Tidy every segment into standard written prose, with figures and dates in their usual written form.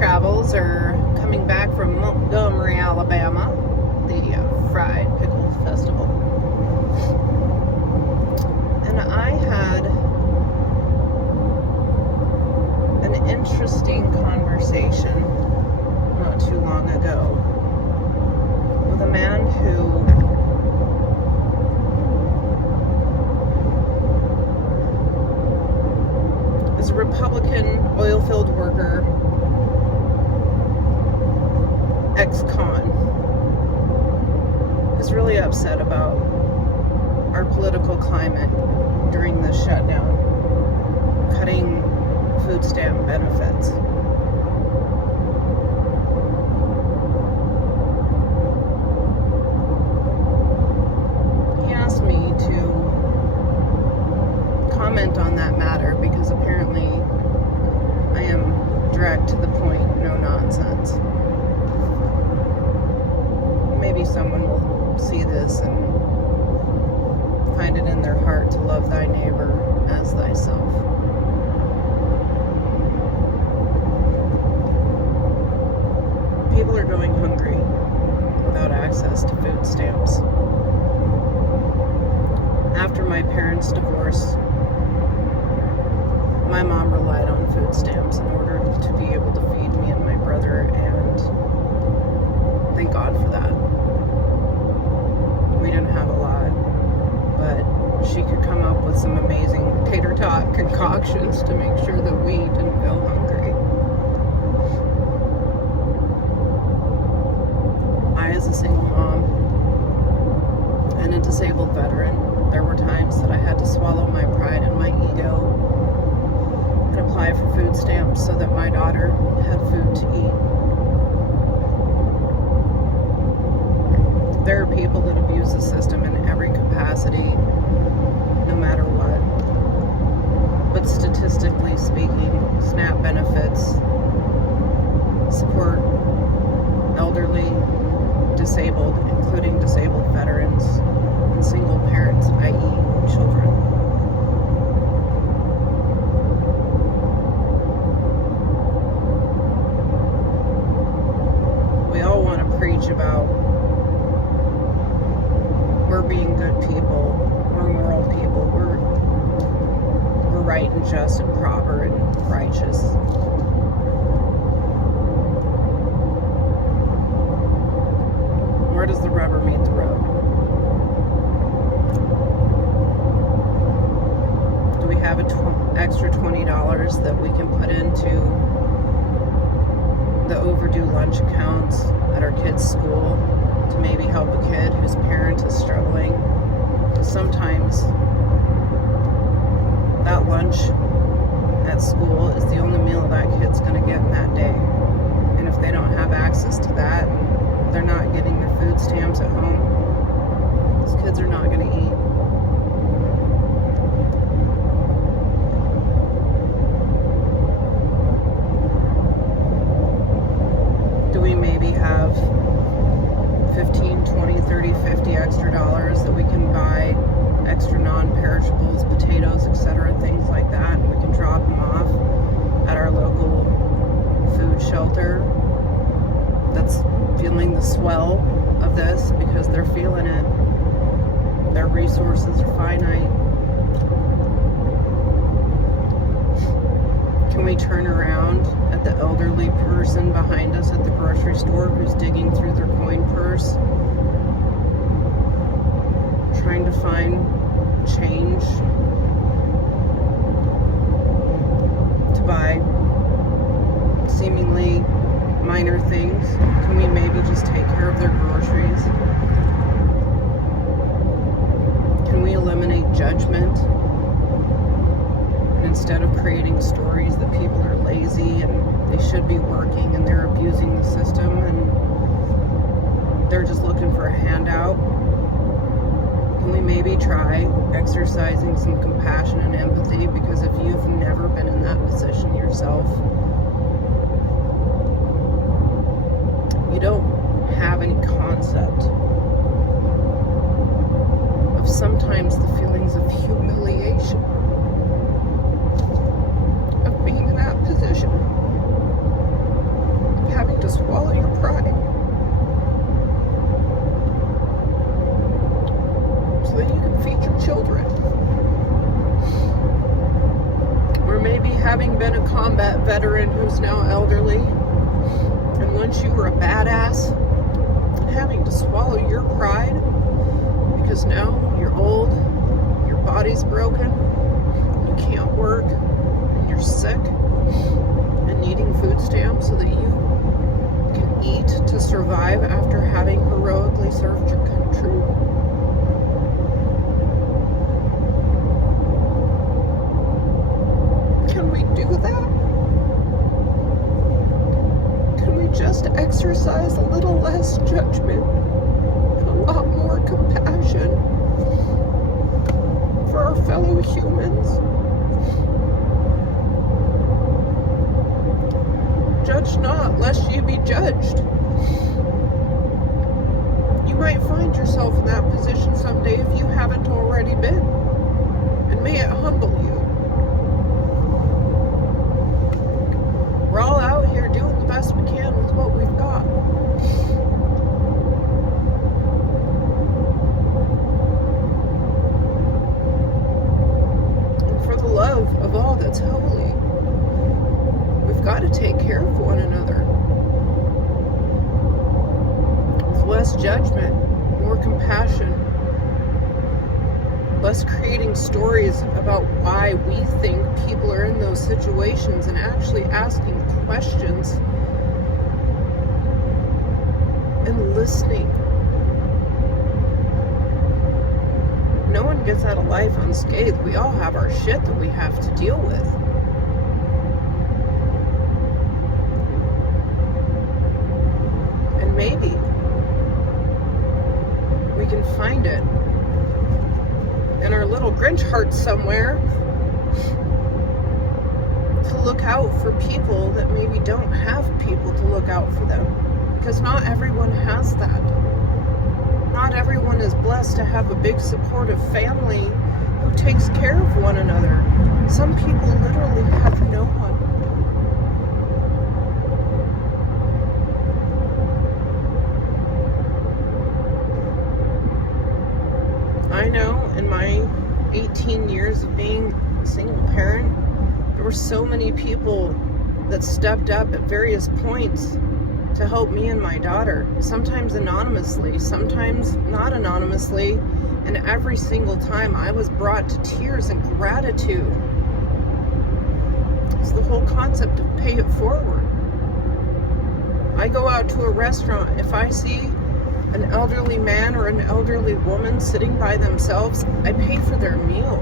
travels are coming back from Montgomery, Alabama, the Fried Pickle Festival. And I had an interesting conversation not too long ago with a man who is a Republican oil-field worker, ex-con, who's really upset about our political climate during this shutdown, cutting food stamp benefits. He asked me to comment on that matter because apparently I am direct to the point, no nonsense. Maybe someone will see this and find it in their heart to love thy neighbor as thyself. People are going hungry without access to food stamps. After my parents' divorce, my mom relied on food stamps in order to be able to feed me and my brother, and thank God for that. We didn't have a lot, but she could come up with some amazing tater tot concoctions to make sure that we didn't go hungry. I, as a single mom and a disabled veteran, there were times that I had to swallow my pride and my ego and apply for food stamps so that my daughter had food to eat. There are people that abuse the system in every capacity, no matter what. But statistically speaking, SNAP benefits support elderly, disabled, including disabled veterans, and single parents, i.e. children. We all want to preach about we're being good people, we're moral people, we're right and just and proper and righteous. Where does the rubber meet the road? Do we have an extra $20 that we can put into the overdue lunch accounts at our kids' school to maybe help a kid whose parent is struggling? Sometimes that lunch at school is the only meal that kid's going to get in that day. And if they don't have access to that, they're not getting their food stamps at home, those kids are not going to eat. Do we maybe have 15, 20, 30, 50 extra dollars that we can buy extra non-perishables, potatoes, etc., things like that, and we can drop them off at our local food shelter that's feeling the swell of this because they're feeling it. Their resources are finite. Can we turn around at the elderly person behind us at the grocery store who's digging through their coin purse, trying to find change to buy seemingly minor things? Can we maybe just take care of their groceries? Can we eliminate judgment? And instead of creating stories that people are lazy and they should be working and they're abusing the system and they're just looking for a handout, can we maybe try exercising some compassion and empathy? Because if you've never been in that position yourself, you don't have any concept of sometimes the feelings of humiliation of being in that position. having been a combat veteran who's now elderly, and once you were a badass, having to swallow your pride because now you're old, your body's broken, you can't work, and you're sick, and needing food stamps so that you can eat to survive after having heroically served your country. Can we do that? Can we just exercise a little less judgment and a lot more compassion for our fellow humans? Judge not, lest ye be judged. You might find yourself in that position someday if you haven't already been. And may it humble you. We're all out here doing the best we can with what we've got. And for the love of all that's holy, we've got to take care of one another. With less judgment, more compassion, less creating stories about why we think people are in those situations, and actually asking questions and listening. No one gets out of life unscathed. We all have our shit that we have to deal with. And maybe we can find it in our little Grinch hearts somewhere to look out for people that maybe don't have people to look out for them. Because not everyone has that. Not everyone is blessed to have a big supportive family who takes care of one another. Some people literally have no one. I know in my 18 years of being a single parent, there were so many people that stepped up at various points to help me and my daughter, sometimes anonymously, sometimes not anonymously, and every single time I was brought to tears and gratitude. It's the whole concept of pay it forward. I go out to a restaurant, if I see an elderly man or an elderly woman sitting by themselves, I pay for their meal.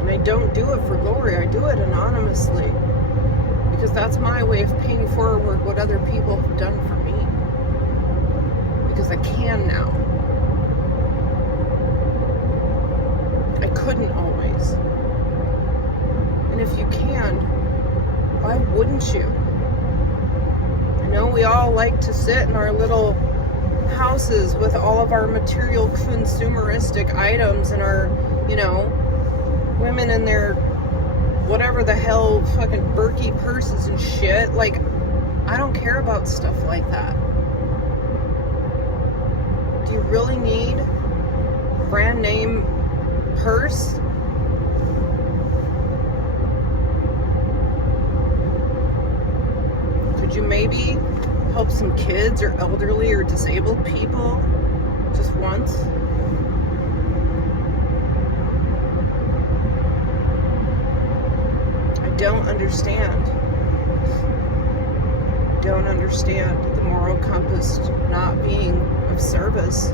And I don't do it for glory, I do it anonymously. Because that's my way of paying forward what other people have done for me. Because I can now. I couldn't always. And if you can, why wouldn't you? I know we all like to sit in our little houses with all of our material consumeristic items and our, women in their whatever the hell fucking Berkey purses and shit. Like, I don't care about stuff like that. Do you really need a brand name purse? Could you maybe help some kids or elderly or disabled people just once? I don't understand the moral compass not being of service.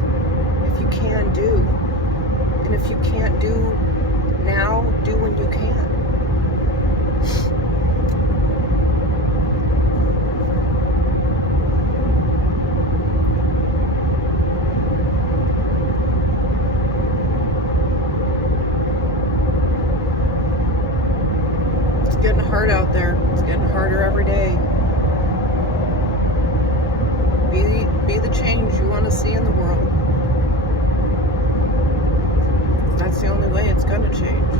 If you can do, and if you can't do now, do when you can. It's getting hard out there. It's getting harder every day. Be the change you want to see in the world. That's the only way it's going to change.